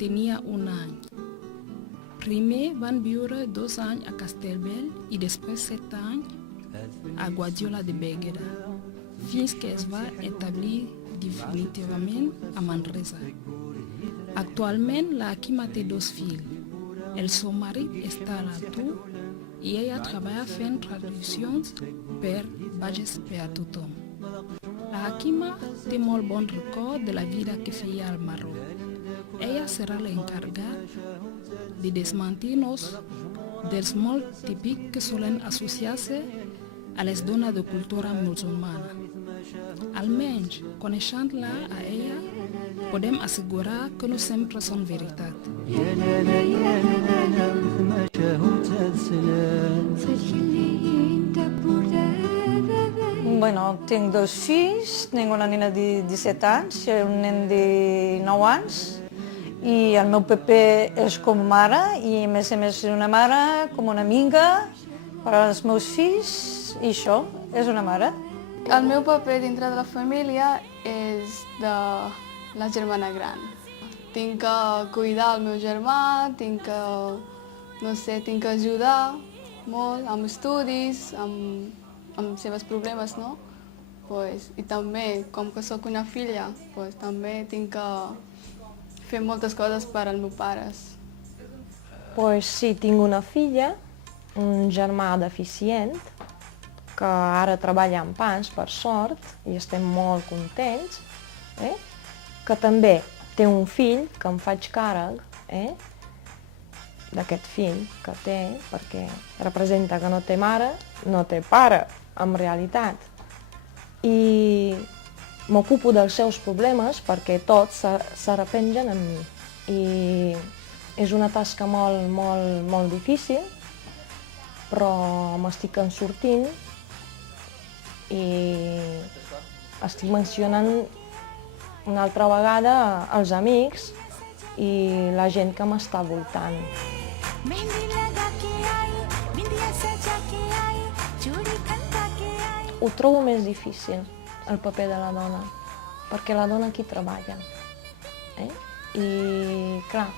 tenia 1 any. Primer van viure 2 anys a Castellbell i després 7 anys a Guardiola de Bégueda, fins que es va establir definitivament a Manresa. Actualment la Hakima té 2 fills. El seu marit està a l'atur i ella treballa fent traduccions per Vages per a tothom. La Hakima té molt bon record de la vida que feia al Marroc. Ella serà l'encarregada de desmentir-nos dels molt típics que solen associar-se a les dones de cultura musulmana. Almenys, coneixent-la a ella, podem assegurar que no sempre són veritat. Bueno, tinc 2 fills, tinc una nena de 17 anys i un nen de 9 anys. I el meu paper és com mare i a més és una mare com una amiga per als meus fills i això, és una mare. El meu paper dintre de la família és de la germana gran. Tinc que cuidar el meu germà, tinc que ajudar molt amb estudis, amb seus problemes, no? I també, com que sóc una filla, també tinc que fer moltes coses per als meus pares. Sí, tinc una filla, un germà deficient, que ara treballa en pans, per sort, i estem molt contents, que també té un fill, que em faig càrrec d'aquest fill que té, perquè representa que no té mare, no té pare, en realitat. I m'ocupo dels seus problemes perquè tots s'arrepengen en mi. I és una tasca molt, molt, molt difícil, però m'estic en sortint i estic mencionant una altra vegada els amics i la gent que m'està voltant. Ho trobo més difícil, el paper de la dona, perquè la dona aquí treballa. I, clar,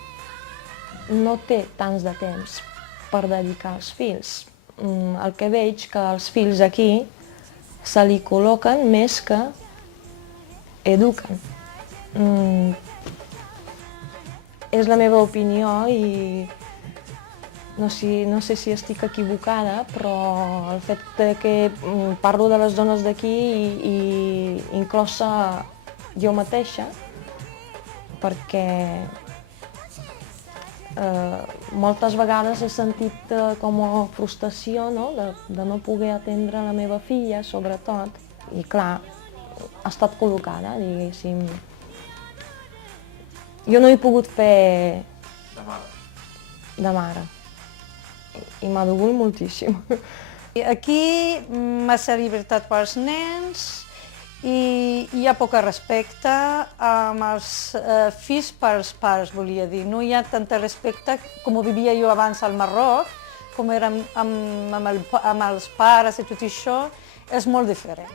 no té tants de temps per dedicar als fills. El que veig que els fills aquí se li col·loquen més que eduquen. És la meva opinió i no sé si estic equivocada, però el fet que parlo de les dones d'aquí i inclosa jo mateixa, perquè moltes vegades he sentit com a frustració de no poder atendre la meva filla, sobretot, i clar, ha estat col·locada, diguéssim. Jo no he pogut fer de mare i m'ha dolgut moltíssim. Aquí massa llibertat per als nens i hi ha poc respecte amb els fills per als pares, volia dir. No hi ha tant respecte com vivia jo abans al Marroc, com era amb els pares i tot això, és molt diferent.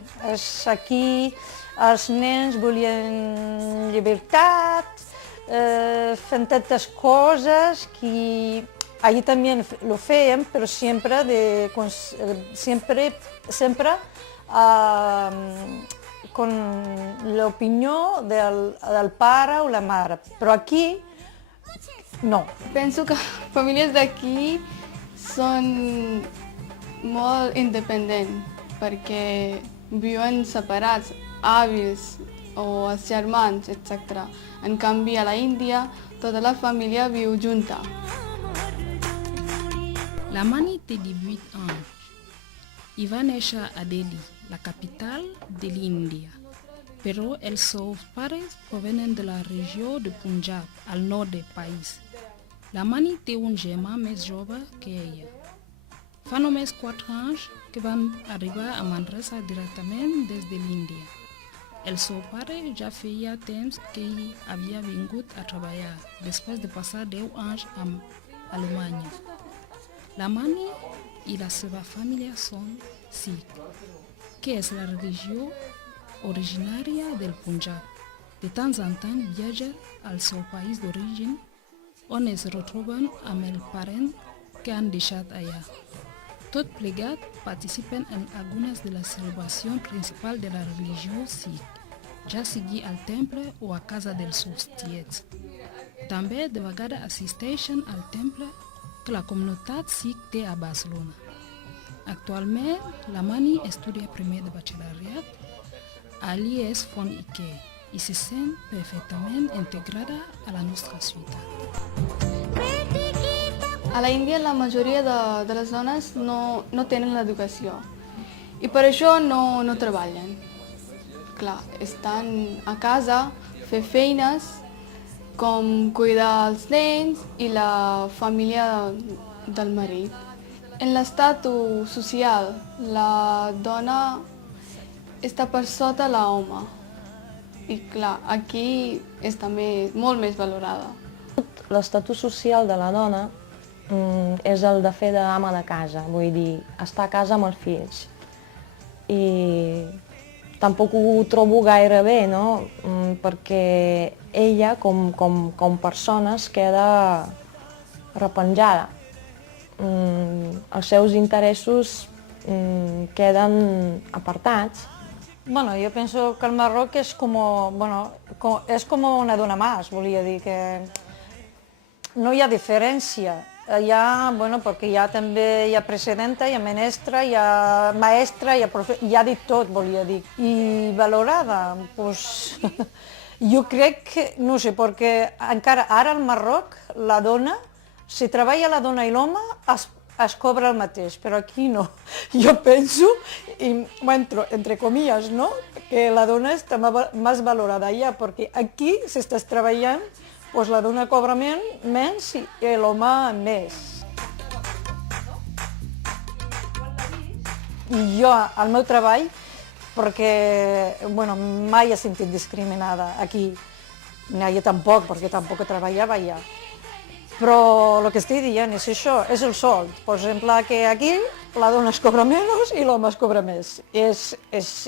Aquí els nens volien llibertat, fent tantes coses que allí també ho fèiem, però sempre con l'opinió del pare o la mare, però aquí no. Penso que famílies d'aquí són molt independents perquè viuen separats, avis o els germans, etc. En canvi, a la Índia, tota la família viu junta. La Mani té 18 anys i va néixer a Delhi, la capital de l'Índia, però els seus pares provenen de la regió de Punjab, al nord del país. La Mani té un germà més jove que ella. Fa només 4 anys que van arribar a Manresa directament des de l'Índia. El seu pare ja feia temps que ell havia vingut a treballar, després de passar 10 anys a Alemanya. La Mani i la seva família són Sikh, que és la religió originària del Punjab. De tant en tant viatja al seu país d'origen on es retroben amb el parent que han deixat allà. Tot plegat participen en algunes de les celebracions principals de la religió sikh, ja sigui al temple o a casa dels seus tiets. També de vegades assisteixen al temple que la comunitat sikh té a Barcelona. Actualment, la Mani estudia primer de batxillerat a l'IES Font Iker i se sent perfectament integrada a la nostra ciutat. A la Índia la majoria de les dones no tenen l'educació i per això no treballen. Clar, estan a casa, fer feines com cuidar els nens i la família del marit. En l'estatus social, la dona està per sota l'home i clar, aquí és també molt més valorada. L'estatus social de la dona és el de fer d'ama de casa, vull dir, estar a casa amb els fills. I tampoc ho trobo gaire bé, no? Perquè ella, com persona, es queda repenjada. Els seus interessos queden apartats. Bueno, yo pienso que el Marroc es como, bueno, es como una dona más, volia dir que no hi ha diferència. Hi ha, bueno, perquè hi ha també hi ha presidenta, hi ha ministra, hi ha maestra, hi ha dit tot, volia dir. I valorada, pues, jo crec que, no sé, perquè encara ara al Marroc la dona, si treballa la dona i l'home, es cobra el mateix, però aquí no. Jo penso, i entre comillas, ¿no?, que la dona està més valorada allà, perquè aquí, si estàs treballant, pues la dona cobra menys i l'home més. I jo, al meu treball, perquè bueno, mai he sentit discriminada aquí, ni allà tampoc, perquè tampoc treballava allà. Però el que estic dient és això, és el sou. Per exemple, que aquí la dona es cobra menys i l'home es cobra més. És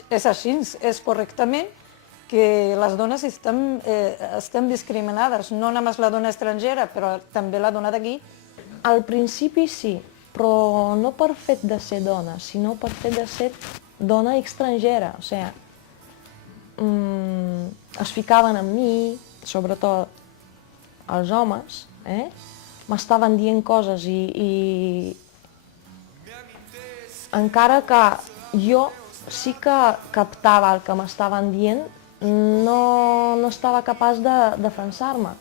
així, és correctament que les dones estem discriminades, no només la dona estrangera, però també la dona d'aquí. Al principi sí, però no per fet de ser dona, sinó per fet de ser dona estrangera. O sigui, es ficaven amb mi, sobretot els homes, m'estaven dient coses i encara que jo sí que captava el que m'estaven dient, no estava capaç de defensar-me.